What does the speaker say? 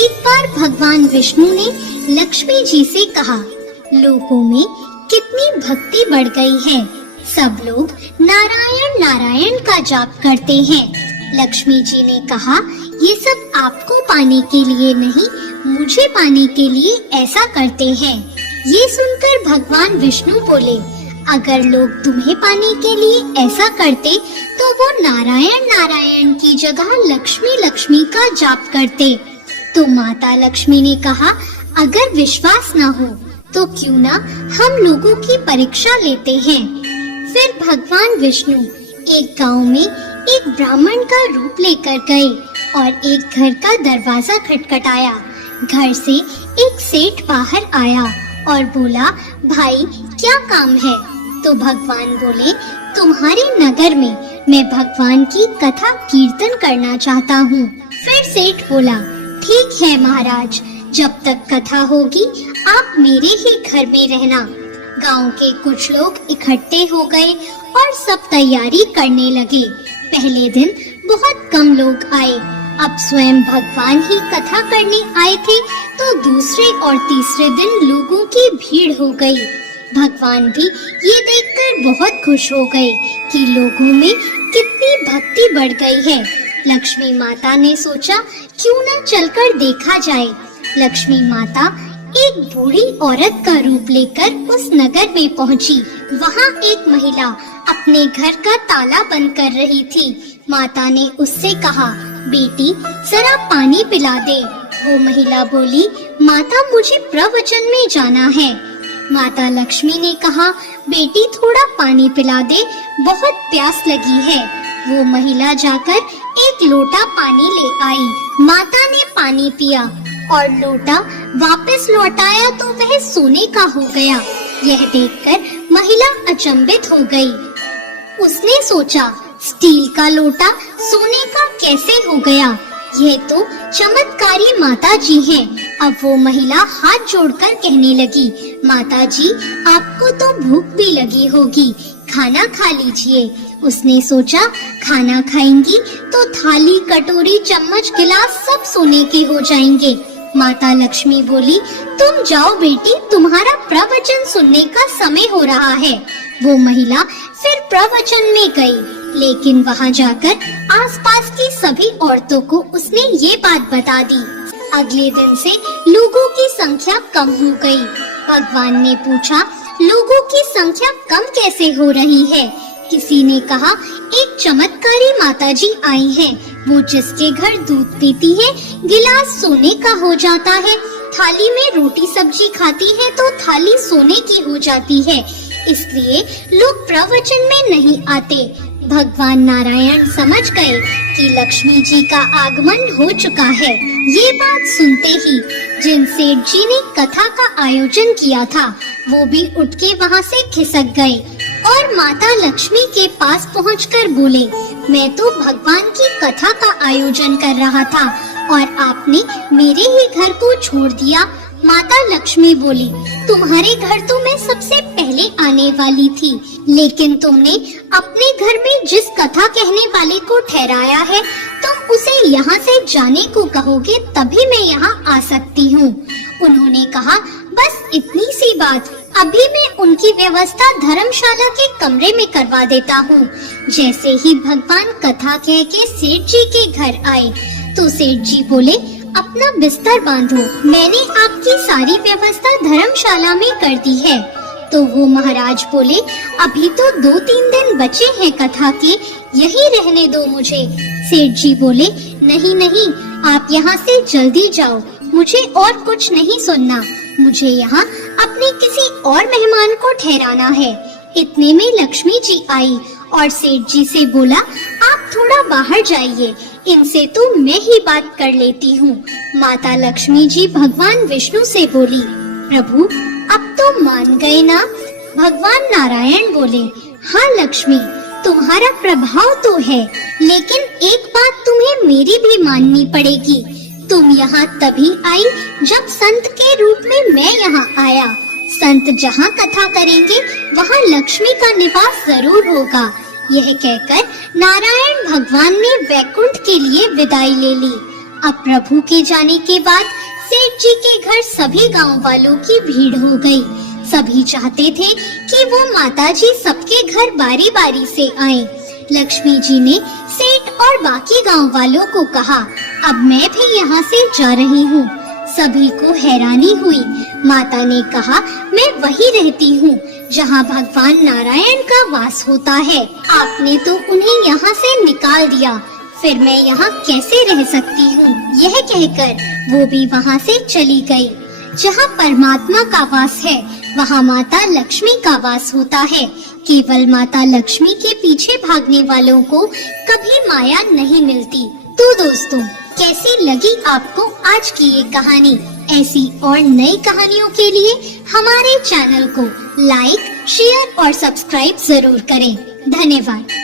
एक बार भगवान विष्णु ने लक्ष्मी जी से कहा, लोगों में कितनी भक्ति बढ़ गई है, सब लोग नारायण नारायण का जाप करते हैं। लक्ष्मी जी ने कहा, ये सब आपको पाने के लिए नहीं, मुझे पाने के लिए ऐसा करते हैं। ये सुनकर भगवान विष्णु बोले, अगर लोग तुम्हें पाने के लिए ऐसा करते तो वो नारायण नारायण की जगह लक्ष्मी लक्ष्मी का जाप करते। तो माता लक्ष्मी ने कहा, अगर विश्वास न हो तो क्यों ना हम लोगों की परीक्षा लेते हैं। फिर भगवान विष्णु एक गांव में एक ब्राह्मण का रूप लेकर गए और एक घर का दरवाजा खटखटाया। घर से एक सेठ बाहर आया और बोला, भाई क्या काम है? तो भगवान बोले, तुम्हारे नगर में मैं भगवान की कथा कीर्तन करना चाहता हूँ। फिर सेठ बोला, ठीक है महाराज, जब तक कथा होगी आप मेरे ही घर में रहना। गांव के कुछ लोग इकट्ठे हो गए और सब तैयारी करने लगे। पहले दिन बहुत कम लोग आए, अब स्वयं भगवान ही कथा करने आए थे तो दूसरे और तीसरे दिन लोगों की भीड़ हो गई। भगवान भी ये देखकर बहुत खुश हो गए कि लोगों में कितनी भक्ति बढ़ गई है। लक्ष्मी माता ने सोचा, क्यों न चलकर देखा जाए। लक्ष्मी माता एक बूढ़ी औरत का रूप लेकर उस नगर में पहुंची। वहां एक महिला अपने घर का ताला बंद कर रही थी। माता ने उससे कहा, बेटी जरा पानी पिला दे। वो महिला बोली, माता मुझे प्रवचन में जाना है। माता लक्ष्मी ने कहा, बेटी थोड़ा पानी पिला दे, बहुत प्यास लगी है। वो महिला जाकर एक लोटा पानी ले आई। माता ने पानी पिया और लोटा वापस लौटाया तो वह सोने का हो गया। यह देखकर महिला अचंभित हो गई। उसने सोचा, स्टील का लोटा सोने का कैसे हो गया? यह तो चमत्कारी माता जी हैं। अब वो महिला हाथ जोड़कर कहने लगी, माता जी आपको तो भूख भी लगी होगी, खाना खा लीजिए। उसने सोचा, खाना खाएंगी तो थाली कटोरी चम्मच गिलास सब सोने के हो जाएंगे। माता लक्ष्मी बोली, तुम जाओ बेटी, तुम्हारा प्रवचन सुनने का समय हो रहा है। वो महिला फिर प्रवचन में गई, लेकिन वहाँ जाकर आसपास की सभी औरतों को उसने ये बात बता दी। अगले दिन से लोगों की संख्या कम हो गई। भगवान ने पूछा, लोगों की संख्या कम कैसे हो रही है? किसी ने कहा, एक चमत्कारी माताजी आई हैं। वो जिसके घर दूध पीती है, गिलास सोने का हो जाता है। थाली में रोटी सब्जी खाती है तो थाली सोने की हो जाती है। इसलिए लोग प्रवचन में नहीं आते। भगवान नारायण समझ गए कि लक्ष्मी जी का आगमन हो चुका है। ये बात सुनते ही जिन सेठ जी ने कथा का आयोजन किया था, वो भी उठ के वहाँ से खिसक गए और माता लक्ष्मी के पास पहुंचकर बोले, मैं तो भगवान की कथा का आयोजन कर रहा था और आपने मेरे ही घर को छोड़ दिया। माता लक्ष्मी बोली, तुम्हारे घर तो मैं सबसे पहले आने वाली थी, लेकिन तुमने अपने घर में जिस कथा कहने वाले को ठहराया है, तुम उसे यहाँ से जाने को कहोगे तभी मैं यहाँ आ सकती हूँ। उन्होंने कहा, बस इतनी सी बात, अभी मैं उनकी व्यवस्था धर्मशाला के कमरे में करवा देता हूँ। जैसे ही भगवान कथा कह के सेठ जी के घर आए तो सेठ जी बोले, अपना बिस्तर बांधो, मैंने आपकी सारी व्यवस्था धर्मशाला में कर दी है। तो वो महाराज बोले, अभी तो 2-3 दिन बचे हैं कथा के, यही रहने दो मुझे। सेठ जी बोले, नहीं नहीं, आप यहाँ से जल्दी जाओ, मुझे और कुछ नहीं सुनना, मुझे यहाँ अपने किसी और मेहमान को ठहराना है। इतने में लक्ष्मी जी आई और सेठ जी से बोला, आप थोड़ा बाहर जाइए, इनसे तो मैं ही बात कर लेती हूँ। माता लक्ष्मी जी भगवान विष्णु से बोली, प्रभु अब तो मान गए ना? भगवान नारायण बोले, हाँ लक्ष्मी, तुम्हारा प्रभाव तो है, लेकिन एक बात तुम्हें मेरी भी माननी पड़ेगी। तुम यहाँ तभी आई जब संत के रूप में मैं यहाँ आया। संत जहाँ कथा करेंगे वहाँ लक्ष्मी का निवास जरूर होगा। यह कहकर नारायण भगवान ने वैकुंठ के लिए विदाई ले ली। अब प्रभु के जाने के बाद सेठ जी के घर सभी गांव वालों की भीड़ हो गई। सभी चाहते थे कि वो माता जी सबके घर बारी बारी से आए। लक्ष्मी जी ने सेठ और बाकी गांव वालों को कहा, अब मैं भी यहाँ से जा रही हूँ। सभी को हैरानी हुई। माता ने कहा, मैं वही रहती हूँ जहाँ भगवान नारायण का वास होता है। आपने तो उन्हें यहाँ से निकाल दिया, फिर मैं यहाँ कैसे रह सकती हूँ? यह कहकर वो भी वहाँ से चली गई। जहाँ परमात्मा का वास है वहाँ माता लक्ष्मी का वास होता है। केवल माता लक्ष्मी के पीछे भागने वालों को कभी माया नहीं मिलती। तो दोस्तों, कैसी लगी आपको आज की ये कहानी? ऐसी और नई कहानियों के लिए हमारे चैनल को लाइक, शेयर और सब्सक्राइब जरूर करें। धन्यवाद।